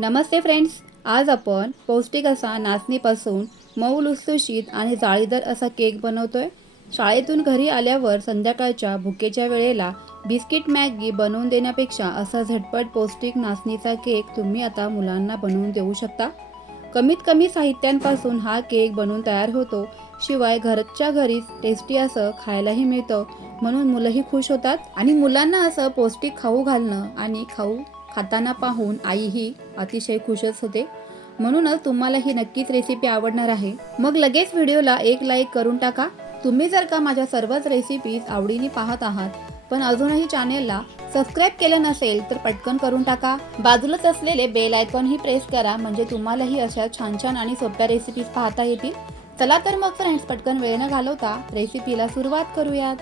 नमस्ते friends, आज आपण पौष्टिक असा नाचणीपासून मऊ लुसलुशीत आणि जाळीदार असा केक बनवतोय। शाळेतून घरी आल्यावर संध्याकाळच्या भुकेच्या वेळेला बिस्किट मॅगी बनवून देण्यापेक्षा असा झटपट पौष्टिक नाचणीचा केक तुम्ही आता मुलांना बनवून देऊ शकता। कमीत कमी साहित्यांपासून हा केक बनवून तयार होतो। शिवाय घरच्या घरीच टेस्टी असं खायलाही मिळतं, म्हणून मुलंही खुश होतात आणि मुलांना असं पौष्टिक खाऊ घालणं आणि खाताना पाहून आईही अतिशय खुशच होते। म्हणूनच तुम्हाला ही नक्कीच रेसिपी आवडणार आहे। मग लगेच व्हिडिओला एक लाईक करून टाका। तुम्ही जर का माझ्या सर्वच रेसिपीज आवडीने पाहत आहात पण अजूनही चॅनेलला सबस्क्राईब केलं नसेल तर पटकन करून टाका। बाजूलाच असलेले बेल आयकॉन ही प्रेस करा, म्हणजे तुम्हालाही अशा छान छान आणि सोप्या रेसिपीज पाहता येतील। चला तर मग फ्रेंड्स, पटकन वेळ न घालवता रेसिपीला सुरुवात करूयात।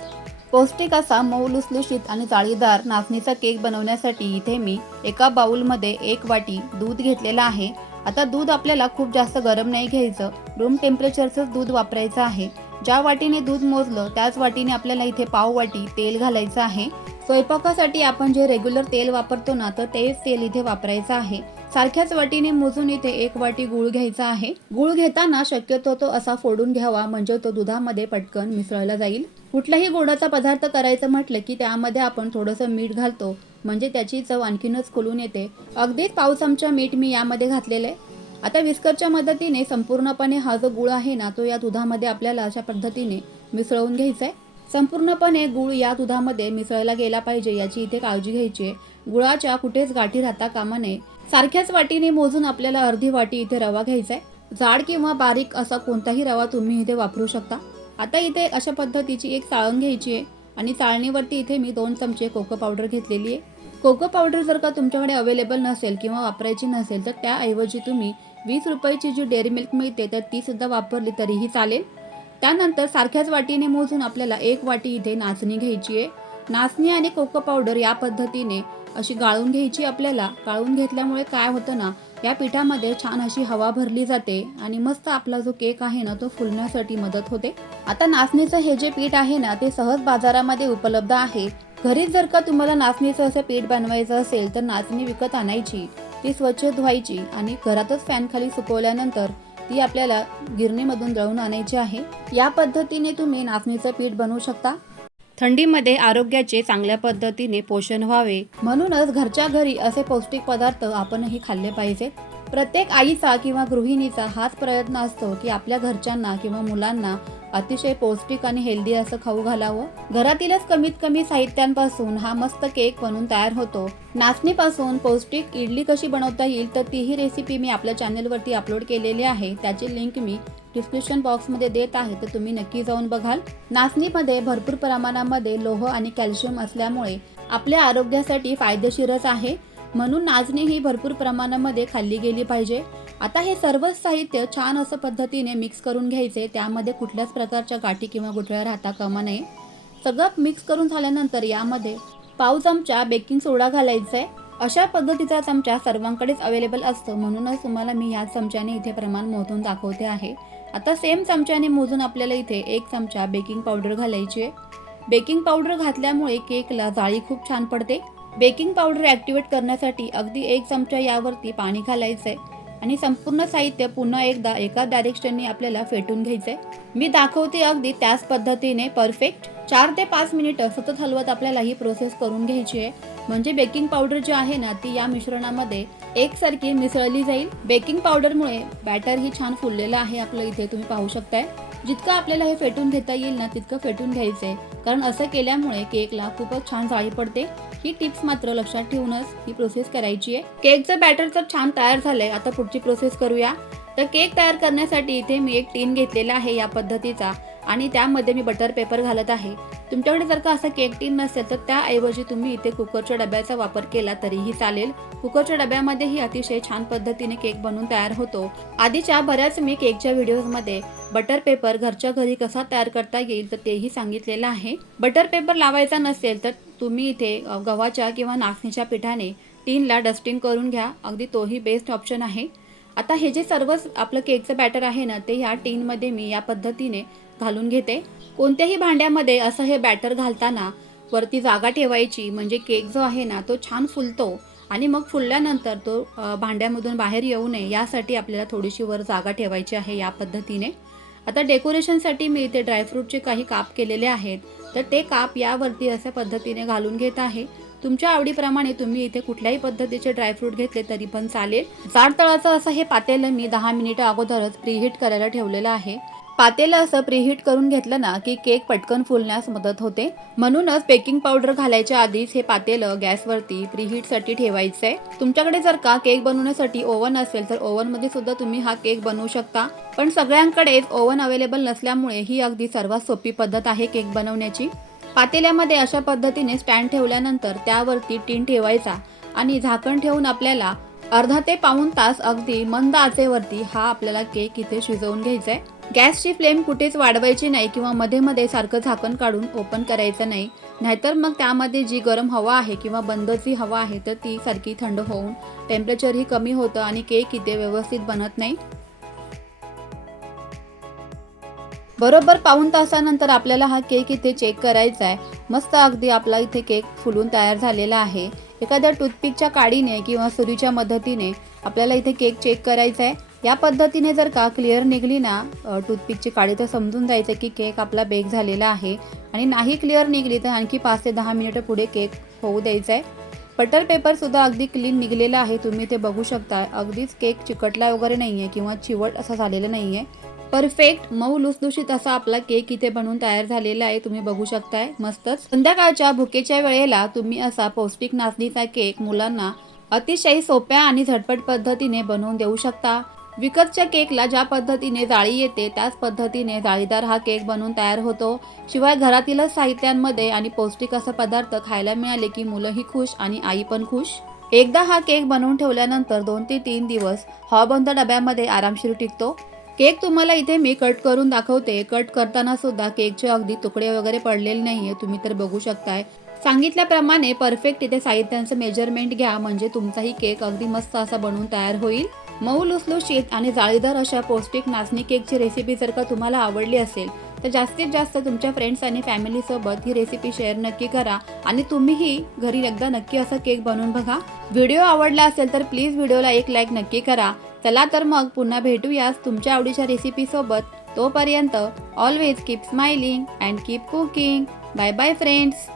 पौष्टिक असा मऊ लुसलुशीत आणि जाळीदार नाचणीचा केक बनवण्यासाठी इथे मी एका बाउलमध्ये 1 वाटी दूध घेतलेला आहे। आता दूध आपल्याला खूप जास्त गरम नाही घ्यायचं, रूम टेम्परेचरचं दूध वापरायचं आहे। ज्या वाटीने दूध मोजलं त्याच वाटीने आपल्याला इथे पाव वाटी तेल घालायचं आहे। स्वयंपाकासाठी आपण जे रेग्युलर तेल वापरतो ना, तर तेच तेल इथे वापरायचं आहे। सारख्याच वाटीने मोजून इथे 1 वाटी गूळ घ्यायचा आहे। गूळ घेताना शक्यतो तो असा फोडून घ्यावा, म्हणजे तो दुधामध्ये पटकन मिसळला जाईल। कुठलाही गोडाचा पदार्थ करायचं म्हटलं की त्यामध्ये आपण थोडंसं मीठ घालतो, म्हणजे त्याची चव आणखीनच खुलून येते। अगदीच पाव चमचा मीठ मी यामध्ये घातलेलं आहे। आता विस्करच्या मदतीने संपूर्णपणे हा जो गूळ आहे ना, तो या दुधामध्ये आपल्याला अशा पद्धतीने मिसळून घ्यायचा आहे। संपूर्णपणे गूळ या दुधामध्ये मिसळला गेला पाहिजे, याची इथे काळजी घ्यायची आहे। गुळाच्या कुठेच गाठी राहता कामा नये। सारख्याच वाटीने मोजून आपल्याला अर्धी वाटी इथे रवा घ्यायचा आहे। जाड किंवा बारीक असा कोणताही रवा तुम्ही इथे वापरू शकता। आता इथे अशा पद्धतीची एक चाळण घ्यायची आहे आणि चाळणीवरती इथे मी 2 चमचे कोको पावडर घेतलेली आहे। कोको पावडर जर का तुमच्याकडे अवेलेबल नसेल किंवा वापरायची नसेल तर त्याऐवजी तुम्ही 20 रुपयाची जी डेअरी मिल्क मिळते तर ती सुद्धा वापरली तरीही चालेल। त्यानंतर सारख्याच वाटीने मोजून आपल्याला 1 वाटी इथे नाचणी घ्यायची आहे। नाचणी आणि कोको पावडर या पद्धतीने अशी गाळून घ्यायची आपल्याला। गाळून घेतल्यामुळे काय होतं ना, या पिठामध्ये छान अशी हवा भरली जाते आणि मस्त आपला जो केक आहे ना, तो फुलण्यासाठी मदत होते। आता नाचणीचं हे जे पीठ आहे ना, ते सहज बाजारामध्ये उपलब्ध आहे। घरीच जर का तुम्हाला नाचणीचं असं पीठ बनवायचं असेल तर नाचणी विकत आणायची, ती स्वच्छ धुवायची आणि घरातच फॅन खाली सुकवल्यानंतर ती आपल्याला गिरणीमधून दळून आणायची आहे। या पद्धतीने तुम्ही नाचणीचं पीठ बनवू शकता। थंडीमध्ये आरोग्याचे चांगल्या पद्धतीने पोषण व्हावे म्हणूनच घरच्या घरी असे पौष्टिक पदार्थ आपणही खाल्ले पाहिजेत। प्रत्येक आईचा किंवा गृहिणीचा हाच प्रयत्न असतो की आपल्या घरच्यांना किंवा मुलांना अतिशय पौष्टिक आणि हेल्दी असं खाऊ घालावं। घरातीलच कमीत कमी साहित्यांपासून हा मस्त केक बनून तयार होतो। नाचणीपासून पौष्टिक इडली कशी बनवता येईल तर तीही रेसिपी मी आपल्या चॅनलवरती अपलोड केलेली आहे। त्याची लिंक मी डिस्क्रिप्शन बॉक्समध्ये देत आहे, तर तुम्ही नक्की जाऊन बघाल। नाचणीमध्ये भरपूर प्रमाणामध्ये लोह आणि कॅल्शियम असल्यामुळे आपल्या आरोग्यासाठी फायदेशीरच आहे, म्हणून नाचणी ही भरपूर प्रमाणामध्ये खाल्ली गेली पाहिजे। आता हे सर्व साहित्य छान असं पद्धतीने मिक्स करून घ्यायचे, त्यामध्ये कुठल्याच प्रकारच्या गाठी किंवा गुठळ्या राहता कामा नये। सगळं मिक्स करून झाल्यानंतर यामध्ये पाव चमचा बेकिंग सोडा घालायचा आहे। अशा पद्धतीचा चमचा सर्वांकडेच अवेलेबल असतो, म्हणूनच तुम्हाला मी ह्या चमच्याने इथे प्रमाण मोजून दाखवते आहे। आता सेम चमच्याने मोजून आपल्याला इथे 1 चमचा बेकिंग पावडर घालायची आहे। बेकिंग पावडर घातल्यामुळे केकला जाळी खूप छान पडते। बेकिंग पावडर ॲक्टिवेट करण्यासाठी अगदी 1 चमचा यावरती पाणी घालायचं आहे आणि संपूर्ण साहित्य पुन्हा एकदा एका डायरेक्शनने आपल्याला फेटून घ्यायचं आहे। मी दाखवते अगदी त्याच पद्धतीने परफेक्ट 4 ते 5 मिनिटं सतत हलवत आपल्याला ही प्रोसेस करून घ्यायची आहे, म्हणजे बेकिंग पावडर जी आहे ना, ती या मिश्रणामध्ये एकसारखी मिसळली जाईल। बेकिंग पावडरमुळे बॅटर ही छान फुललेलं आहे आपलं, इथे तुम्ही पाहू शकताय। जितकं आपल्याला हे फेटून घेता येईल ना तितकं फेटून घ्यायचंय, कारण असं केल्यामुळे केकला खूपच छान जाळी पडते। ही टिप्स मात्र लक्षात ठेवूनच ही प्रोसेस करायची आहे। केकचं बॅटर तर छान तयार झालंय, आता पुढची प्रोसेस करूया। तर केक तयार करण्यासाठी इथे मी एक टीन घेतलेला आहे या पद्धतीचा आणि त्यामध्ये मी बटर पेपर घालत आहे। तुमच्याकडे जर का असं केक टीन नसेल तर त्याऐवजी तुम्ही इथे कुकरच्या डब्याचा वापर केला तरीही चालेल। कुकरच्या डब्यामध्येही अतिशय छान पद्धतीने केक बनवून तयार होतो। आधीच्या बऱ्याच मी केकच्या व्हिडिओजमध्ये बटर पेपर घरच्या घरी कसा तयार करता येईल तर तेही सांगितलेलं आहे। बटर पेपर लावायचा नसेल तर तुम्ही इथे गव्हाच्या किंवा नाचणीच्या पिठाने टीनला डस्टिंग करून घ्या, अगदी तोही बेस्ट ऑप्शन आहे। आता हे जे सर्वच आपलं केकचं बॅटर आहे ना, ते ह्या टीनमध्ये मी या पद्धतीने घालून घेते। कोणत्याही भांड्यामध्ये असं हे बॅटर घालताना वरती जागा ठेवायची, म्हणजे केक जो आहे ना तो छान फुलतो आणि मग फुलल्यानंतर तो भांड्यामधून बाहेर येऊ नये यासाठी आपल्याला थोडीशी वर जागा ठेवायची आहे या पद्धतीने. आता डेकोरेशनसाठी मी इथे ड्रायफ्रूटचे काही काप केलेले आहेत, तर ते काप यावरती अशा पद्धतीने घालून घेत आहे. तुमच्या आवडीप्रमाणे तुम्ही इथे कुठल्याही पद्धतीचे ड्रायफ्रूट घेतले तरी पण चालेल. जाड तळाचं असं हे पातेलं मी 10 मिनिटं अगोदरच प्रीहीट करायला ठेवलेलं आहे. पातेलं असं प्रीहीट करून घेतलं ना की केक पटकन फुलण्यास मदत होते. म्हणूनच बेकिंग पावडर घालायच्या आधीच हे पातेलं गॅसवरती प्रीहीटसाठी ठेवायचं आहे. तुमच्याकडे जर का केक बनवण्यासाठी ओव्हन असेल तर ओव्हनमध्ये सुद्धा तुम्ही हा केक बनवू शकता, पण सगळ्यांकडेच ओव्हन अवेलेबल नसल्यामुळे ही अगदी सर्वात सोपी पद्धत आहे केक बनवण्याची. पातेल्यामध्ये अशा पद्धतीने स्टँड ठेवल्यानंतर त्यावरती टीन ठेवायचा आणि झाकण ठेवून आपल्याला अर्धा ते पाऊण तास अगदी मंद आचेवरती हा आपल्याला केक इथे शिजवून घ्यायचा आहे. गॅसची फ्लेम कुठेच वाढवायची नाही किंवा मध्ये मध्ये सारखं झाकण काढून ओपन करायचं नाही, नाहीतर मग त्यामध्ये जी गरम हवा आहे किंवा बंद जी हवा आहे तर ती सारखी थंड होऊन टेम्परेचरही कमी होतं आणि केक इथे व्यवस्थित बनत नाही. बरोबर पाऊण तासानंतर आपल्याला हा केक इथे चेक करायचा आहे. मस्त अगदी आपला इथे केक फुलून तयार झालेला आहे. एखाद्या टूथपिकच्या काडीने किंवा सुरीच्या मदतीने आपल्याला इथे केक चेक करायचा आहे. या पद्धतीने जर का क्लिअर निघली ना टूथपिकची काडी तर समजून जायचं की केक आपला बेक झालेला आहे, आणि नाही क्लिअर निघली तर आणखी 5 ते 10 मिनिटं पुढे केक होऊ द्यायचा आहे. बटर पेपर सुद्धा अगदी क्लीन निघलेला आहे, तुम्ही ते बघू शकता. अगदीच केक चिकटला वगैरे नाही आहे किंवा चिवट असा झालेला नाही आहे. परफेक्ट मऊ लुसलुशीत असा आपला केक इथे बनवून तयार झालेला आहे, तुम्ही बघू शकताय. मस्तच संध्याकाळच्या भुकेच्या वेळेला तुम्ही असा पौष्टिक नाचणीचा केक मुलांना अतिशय सोप्या आणि झटपट पद्धतीने बनवून देऊ शकता. विकतच्या केकला ज्या पद्धतीने जाळी येते त्याच पद्धतीने जाळीदार हा केक बनवून तयार होतो. शिवाय घरातीलच साहित्यांमध्ये आणि पौष्टिक असा पदार्थ खायला मिळाले की मुलंही खुश आणि आई पण खुश. एकदा हा केक बनवून ठेवल्यानंतर 2 ते 3 दिवस हवाबंद डब्यामध्ये आरामशीर टिकतो. केक तुम्हाला इथे मी कट करून दाखवते. कट करताना सुद्धा केकचे अगदी तुकडे वगैरे पडलेले नाहीये, तुम्ही तर बघू शकताय. सांगितल्याप्रमाणे परफेक्ट इथे साहित्यांचं मेजरमेंट घ्या, म्हणजे तुमचाही केक अगदी मस्त असा बनवून तयार होईल. मऊ लुसलुशीत आणि जाळीदार अशा पौष्टिक नाचणी केकची रेसिपी जर का तुम्हाला आवडली असेल तर जास्तीत जास्त तुमच्या फ्रेंड्स आणि फॅमिलीसोबत ही रेसिपी शेअर नक्की करा आणि तुम्हीही घरी एकदा नक्की असा केक बनवून बघा. व्हिडिओ आवडला असेल तर प्लीज व्हिडिओला एक लाईक नक्की करा. चला तर मग पुन्हा भेटूयाच तुमच्या आवडीच्या रेसिपीसोबत. तोपर्यंत always keep smiling and keep cooking. Bye bye friends.